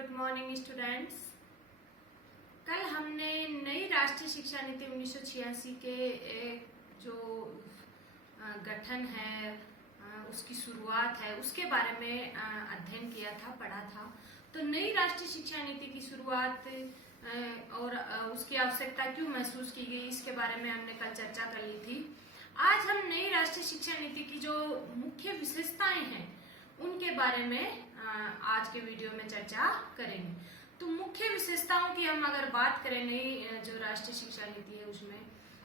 Good morning students. कल हमने नई राष्ट्रीय शिक्षा नीति 1986 के जो गठन है, उसकी शुरुआत है, उसके बारे में अध्ययन किया था, पढ़ा था। तो नई राष्ट्रीय शिक्षा नीति की शुरुआत और उसकी आवश्यकता क्यों महसूस की गई, इसके बारे में हमने कल चर्चा कर ली थी। आज हम नई राष्ट्रीय शिक्षा नीति की जो मुख्य विशेषताएं हैं उनके बारे में आज के वीडियो में चर्चा करेंगे। तो मुख्य विशेषताओं की हम अगर बात करें नई जो राष्ट्रीय शिक्षा नीति है उसमें,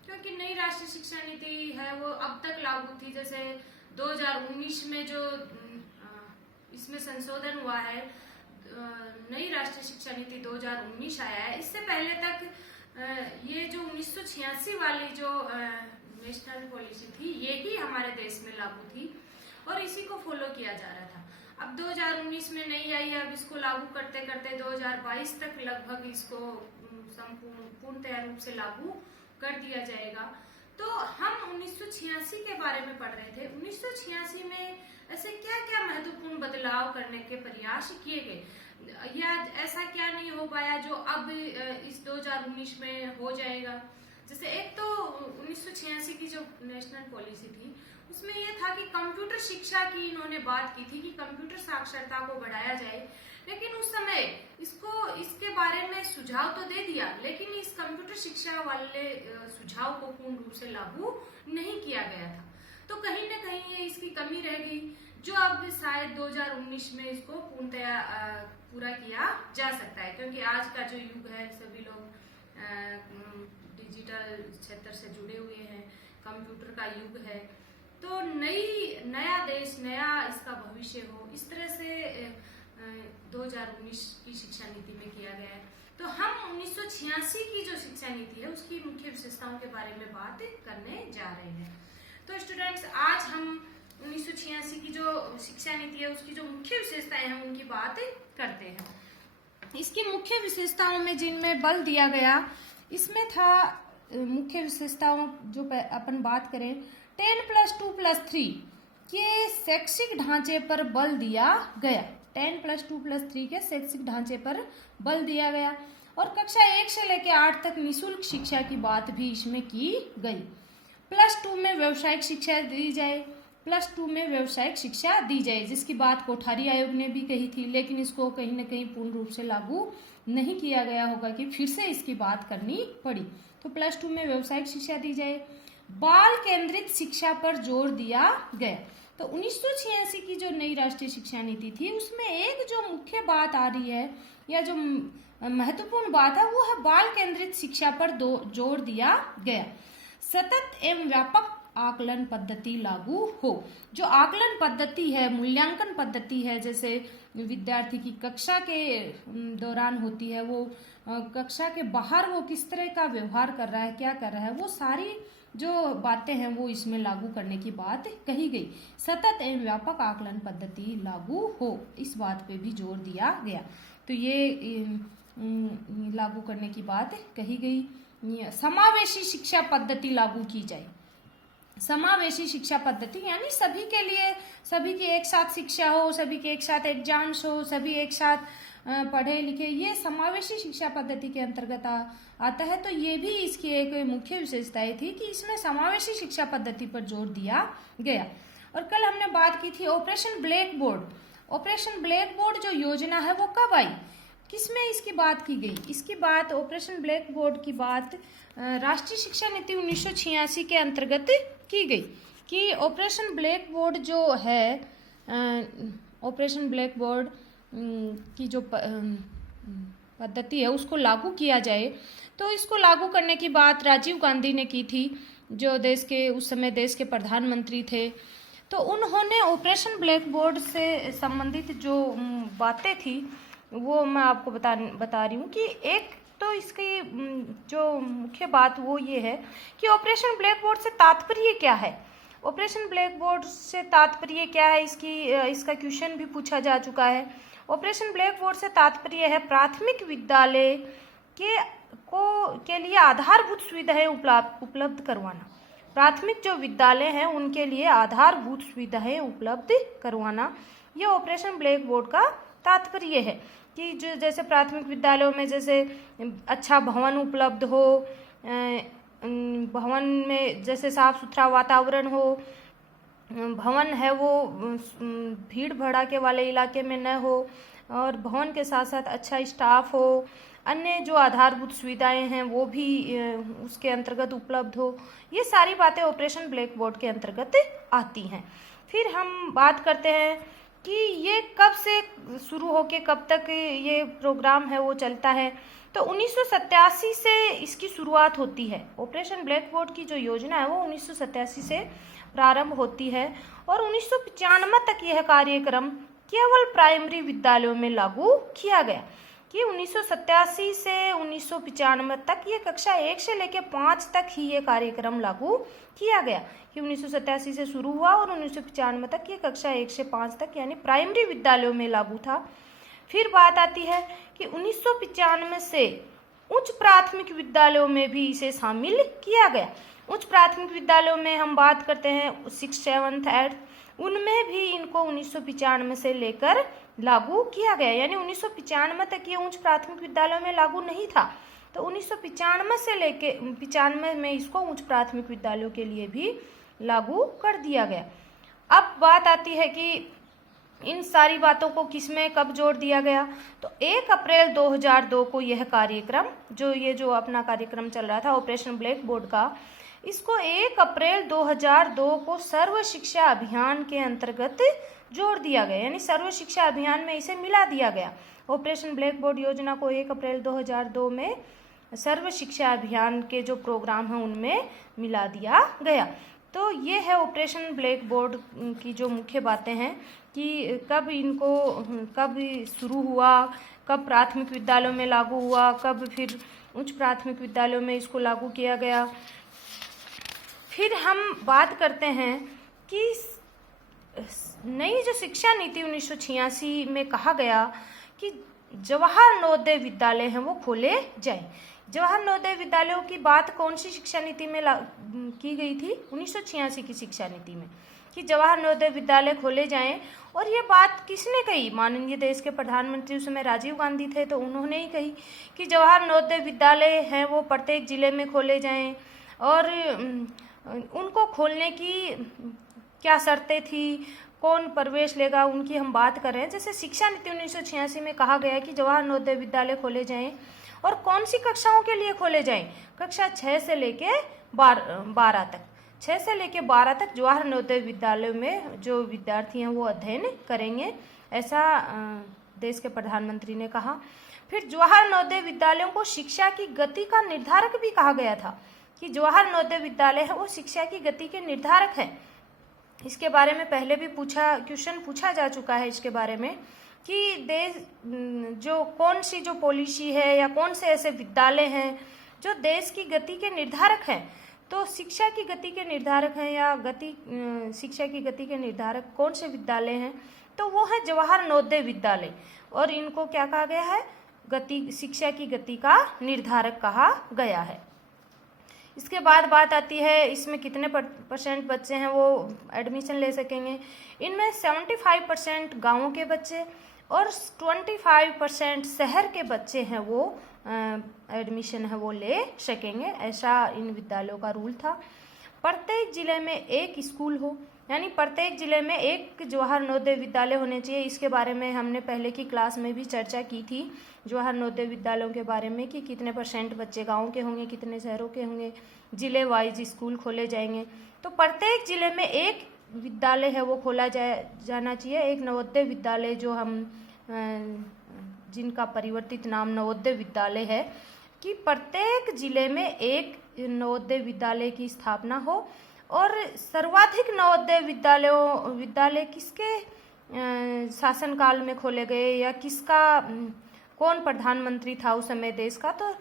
क्योंकि नई राष्ट्रीय शिक्षा नीति है वो अब तक लागू थी। जैसे 2019 में जो इसमें संशोधन हुआ है, नई राष्ट्रीय शिक्षा नीति 2019 आया है। इससे पहले तक ये जो 1986 वाली जो नेशनल पॉलिसी थी ये ही हमारे देश में लागू थी और इसी को फॉलो किया जा रहा था। अब 2019 में नहीं आई है, अब इसको लागू करते करते 2022 तक लगभग इसको पूर्णतया रूप से लागू कर दिया जाएगा। तो हम 1986 के बारे में पढ़ रहे थे। 1986 में ऐसे क्या क्या महत्वपूर्ण बदलाव करने के प्रयास किए गए या ऐसा क्या नहीं हो पाया जो अब इस 2019 में हो जाएगा। जैसे एक तो 1986 की जो नेशनल पॉलिसी थी उसमें यह था कि कंप्यूटर शिक्षा की इन्होंने बात की थी कि कंप्यूटर साक्षरता को बढ़ाया जाए, लेकिन उस समय इसके बारे में सुझाव तो दे दिया, लेकिन इस कंप्यूटर शिक्षा वाले सुझाव को पूर्ण रूप से लागू नहीं किया गया था। तो कहीं ना कहीं ये इसकी कमी रह गई, जो अब शायद 2019 में इसको पूर्णतया पूरा किया जा सकता है, क्योंकि आज का जो युग है सभी लोग डिजिटल क्षेत्र से जुड़े हुए हैं, कंप्यूटर का युग है। तो नया देश, नया इसका भविष्य हो, इस तरह से 2019 की शिक्षा नीति में किया गया है। तो हम 1986 की जो शिक्षा नीति है उसकी मुख्य विशेषताओं के बारे में बात करने जा रहे हैं। तो स्टूडेंट्स, आज हम 1986 की जो शिक्षा नीति है उसकी जो मुख्य विशेषताएं हैं उनकी बात करते हैं। इसकी मुख्य विशेषताओं में जिनमें बल दिया गया, इसमें था मुख्य विशेषताओं जो अपन बात करें 10+2+3 के शैक्षिक ढांचे पर बल दिया गया। 10+2+3 के शैक्षिक ढांचे पर बल दिया गया और कक्षा 1 से लेकर 8 तक निःशुल्क शिक्षा की बात भी इसमें की गई। +2 में व्यावसायिक शिक्षा दी जाए, +2 में व्यावसायिक शिक्षा दी जाए, जिसकी बात कोठारी आयोग ने भी कही थी, लेकिन इसको कहीं ना कहीं पूर्ण रूप से लागू नहीं किया गया होगा कि फिर से इसकी बात करनी पड़ी। तो +2 में व्यावसायिक शिक्षा दी जाए। बाल केंद्रित शिक्षा पर जोर दिया गया। तो 1986 की जो नई राष्ट्रीय शिक्षा नीति थी उसमें एक जो मुख्य बात आ रही है या जो महत्वपूर्ण बात है वो है बाल केंद्रित शिक्षा पर जोर दिया गया। सतत एवं व्यापक आकलन पद्धति लागू हो। जो आकलन पद्धति है, मूल्यांकन पद्धति है, जैसे विद्यार्थी की कक्षा के दौरान होती है, वो कक्षा के बाहर वो किस तरह का व्यवहार कर रहा है, क्या कर रहा है, वो सारी जो बातें हैं वो इसमें लागू करने की बात कही गई। सतत एवं व्यापक आकलन पद्धति लागू हो, इस बात पे भी जोर दिया गया। तो ये लागू करने की बात कही गई। समावेशी शिक्षा पद्धति लागू की जाए। समावेशी शिक्षा पद्धति यानी सभी के लिए, सभी की एक साथ शिक्षा हो, सभी के एक साथ एग्जाम्स हो, सभी एक साथ पढ़े लिखे, ये समावेशी शिक्षा पद्धति के अंतर्गत आता है। तो ये भी इसकी एक मुख्य विशेषताएं थी कि इसमें समावेशी शिक्षा पद्धति पर जोर दिया गया। और कल हमने बात की थी operation black board. Operation black board जो योजना है वो कब आई, किसमें इसकी बात की गई? इसकी बात, ऑपरेशन ब्लैक बोर्ड की बात राष्ट्रीय शिक्षा नीति 1986 के अंतर्गत की गई कि ऑपरेशन ब्लैक बोर्ड जो है, ऑपरेशन ब्लैक बोर्ड की जो पद्धति है उसको लागू किया जाए। तो इसको लागू करने की बात राजीव गांधी ने की थी, जो उस समय देश के प्रधानमंत्री थे। तो उन्होंने ऑपरेशन ब्लैक बोर्ड से संबंधित जो बातें थी वो मैं आपको बता रही हूँ कि एक तो इसकी जो मुख्य बात वो ये है कि ऑपरेशन ब्लैक बोर्ड से तात्पर्य क्या है। ऑपरेशन ब्लैक बोर्ड से तात्पर्य क्या है, इसका क्वेश्चन भी पूछा जा चुका है। ऑपरेशन ब्लैक बोर्ड से तात्पर्य है प्राथमिक विद्यालय के लिए आधारभूत सुविधाएं उपलब्ध करवाना। प्राथमिक जो विद्यालय हैं उनके लिए आधारभूत सुविधाएं उपलब्ध करवाना, ये ऑपरेशन ब्लैक बोर्ड का तात्पर्य है कि जो जैसे प्राथमिक विद्यालयों में जैसे अच्छा भवन उपलब्ध हो, भवन में जैसे साफ सुथरा वातावरण हो, भवन है वो भीड़ भड़ाके वाले इलाके में न हो, और भवन के साथ साथ अच्छा स्टाफ हो, अन्य जो आधारभूत सुविधाएं हैं वो भी उसके अंतर्गत उपलब्ध हो। ये सारी बातें ऑपरेशन ब्लैक बोर्ड के अंतर्गत आती हैं। फिर हम बात करते हैं कि ये कब से शुरू होके कब तक ये प्रोग्राम है वो चलता है। तो 1987 से इसकी शुरुआत होती है। ऑपरेशन ब्लैक बोर्ड की जो योजना है वो 1987 से प्रारंभ होती है और 1995 तक यह कार्यक्रम केवल प्राइमरी विद्यालयों में लागू किया गया। कि 1987 से 1995 तक ये कक्षा 1 से लेकर 5 तक ही ये कार्यक्रम लागू किया गया। कि 1987 से शुरू हुआ और 1995 तक ये कक्षा 1 से 5 तक यानी प्राइमरी विद्यालयों में लागू था। फिर बात आती है कि 1995 से उच्च प्राथमिक विद्यालयों में भी इसे शामिल किया गया। उच्च प्राथमिक विद्यालयों में हम बात करते हैं 6th 7th 8th, उनमें भी इनको 1995 से लेकर लागू किया गया। यानी 1995 तक ये उच्च प्राथमिक विद्यालयों में लागू नहीं था, तो 1995 से लेके 95 में इसको उच्च प्राथमिक विद्यालयों के लिए भी लागू कर दिया गया। अब बात आती है कि इन सारी बातों को किसमें कब जोड़ दिया गया। तो 1 अप्रैल 2002 को यह कार्यक्रम जो अपना कार्यक्रम चल रहा था ऑपरेशन ब्लैक बोर्ड का, इसको 1 अप्रैल 2002 को सर्व शिक्षा अभियान के अंतर्गत जोड़ दिया गया। यानी सर्व शिक्षा अभियान में इसे मिला दिया गया। ऑपरेशन ब्लैक बोर्ड योजना को 1 अप्रैल 2002 में सर्व शिक्षा अभियान के जो प्रोग्राम हैं उनमें मिला दिया गया। तो ये है ऑपरेशन ब्लैक बोर्ड की जो मुख्य बातें हैं कि कब शुरू हुआ, कब प्राथमिक विद्यालयों में लागू हुआ, कब फिर उच्च प्राथमिक विद्यालयों में इसको लागू किया गया। फिर हम बात करते हैं कि नई जो शिक्षा नीति 1986 में कहा गया कि जवाहर नवोदय विद्यालय हैं वो खोले जाएं। जवाहर नवोदय विद्यालयों की बात कौन सी शिक्षा नीति में की गई थी? 1986 की शिक्षा नीति में कि जवाहर नवोदय विद्यालय खोले जाएं। और ये बात किसने कही? माननीय देश के प्रधानमंत्री उस समय राजीव गांधी थे, तो उन्होंने ही कही कि जवाहर नवोदय विद्यालय हैं वो प्रत्येक जिले में खोले जाएं। और उनको खोलने की क्या शर्तें थी, कौन प्रवेश लेगा, उनकी हम बात कर रहे हैं। जैसे शिक्षा नीति 1986 में कहा गया कि जवाहर नवोदय विद्यालय खोले जाएं और कौन सी कक्षाओं के लिए खोले जाएं? कक्षा 6 से लेके 12 तक। 6 से लेके 12 तक जवाहर नवोदय विद्यालय में जो विद्यार्थी हैं वो अध्ययन करेंगे, ऐसा देश के प्रधानमंत्री ने कहा। फिर जवाहर नवोदय विद्यालयों को शिक्षा की गति का निर्धारक भी कहा गया था कि जवाहर नवोदय विद्यालय है वो शिक्षा की गति के निर्धारक है। इसके बारे में पहले भी क्वेश्चन पूछा जा चुका है इसके बारे में कि देश जो कौन सी जो पॉलिसी है या कौन से ऐसे विद्यालय हैं जो देश की गति के निर्धारक हैं। तो शिक्षा की गति के निर्धारक हैं या शिक्षा की गति के निर्धारक कौन से विद्यालय हैं? तो वो है जवाहर नवोदय विद्यालय। और इनको क्या कहा गया है? शिक्षा की गति का निर्धारक कहा गया है। इसके बाद बात आती है इसमें कितने % बच्चे हैं वो एडमिशन ले सकेंगे। इनमें 75% गाँवों के बच्चे और 25% शहर के बच्चे हैं वो एडमिशन है वो ले सकेंगे, ऐसा इन विद्यालयों का रूल था। प्रत्येक जिले में एक स्कूल हो, यानी प्रत्येक जिले में एक जवाहर नवोदय विद्यालय होने चाहिए। इसके बारे में हमने पहले की क्लास में भी चर्चा की थी जवाहर नवोदय विद्यालयों के बारे में कि कितने % बच्चे गाँव के होंगे, कितने शहरों के होंगे, जिले वाइज स्कूल खोले जाएंगे। तो प्रत्येक जिले में एक विद्यालय है वो खोला जाना चाहिए, एक नवोदय विद्यालय जो हम जिनका परिवर्तित नाम नवोदय विद्यालय है, कि प्रत्येक जिले में एक नवोदय विद्यालय की स्थापना हो। और सर्वाधिक नवोदय विद्यालय किसके शासनकाल में खोले गए या कौन प्रधानमंत्री था उस समय देश का? तो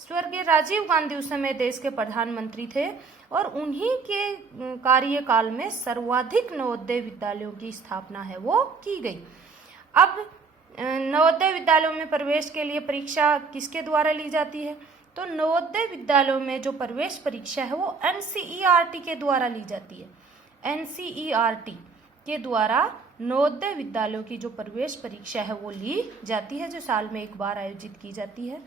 स्वर्गीय राजीव गांधी उस समय देश के प्रधानमंत्री थे और उन्हीं के कार्यकाल में सर्वाधिक नवोदय विद्यालयों की स्थापना है वो की गई। अब नवोदय विद्यालयों में प्रवेश के लिए परीक्षा किसके द्वारा ली जाती है? तो नवोदय विद्यालयों में जो प्रवेश परीक्षा है वो NCERT के द्वारा ली जाती है। NCERT के द्वारा नवोदय विद्यालयों की जो प्रवेश परीक्षा है वो ली जाती है, जो साल में एक बार आयोजित की जाती है।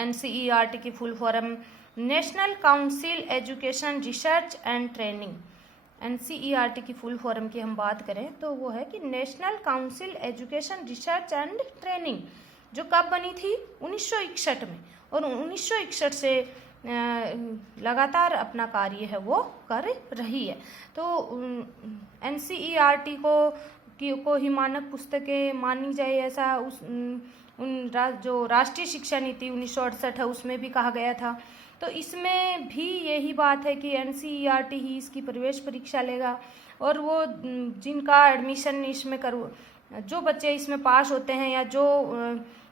NCERT की full form national council education research and training. NCERT की फुल फॉर्म की हम बात करें तो वो है कि national council education research and training, जो कब बनी थी 1961 में, और 1961 से लगातार अपना कार्य है वो कर रही है। तो NCERT को ही मानक पुस्तकें मानी जाए, ऐसा जो राष्ट्रीय शिक्षा नीति 1968 है उसमें भी कहा गया था। तो इसमें भी यही बात है कि NCERT ही इसकी प्रवेश परीक्षा लेगा, और वो जिनका एडमिशन इसमें जो बच्चे इसमें पास होते हैं या जो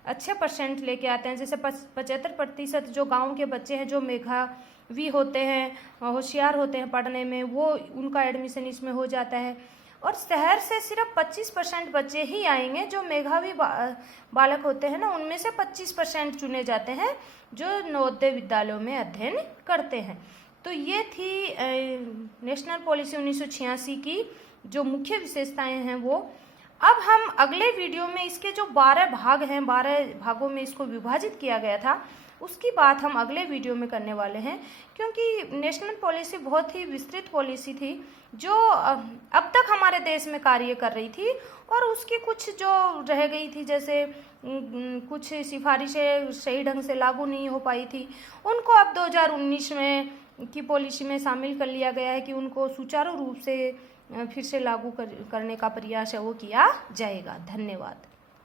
अच्छे परसेंट लेके आते हैं, जैसे 75% जो गांव के बच्चे हैं जो मेधावी होते हैं, होशियार होते हैं पढ़ने में, वो उनका एडमिशन इसमें हो जाता है। और शहर से सिर्फ 25% बच्चे ही आएंगे जो मेधावी बालक होते हैं ना, उनमें से 25% चुने जाते हैं जो नवोदय विद्यालयों में अध्ययन करते हैं। तो ये थी नेशनल पॉलिसी 1986 की जो मुख्य विशेषताएं हैं वो। अब हम अगले वीडियो में इसके जो 12 भाग हैं, 12 भागों में इसको विभाजित किया गया था, उसकी बात हम अगले वीडियो में करने वाले हैं, क्योंकि नेशनल पॉलिसी बहुत ही विस्तृत पॉलिसी थी जो अब तक हमारे देश में कार्य कर रही थी, और उसकी कुछ जो रह गई थी, जैसे कुछ सिफारिशें सही ढंग से लागू नहीं हो पाई थी, उनको अब 2019 में की पॉलिसी में शामिल कर लिया गया है कि उनको सुचारू रूप से फिर से लागू करने का प्रयास है वो किया जाएगा। धन्यवाद।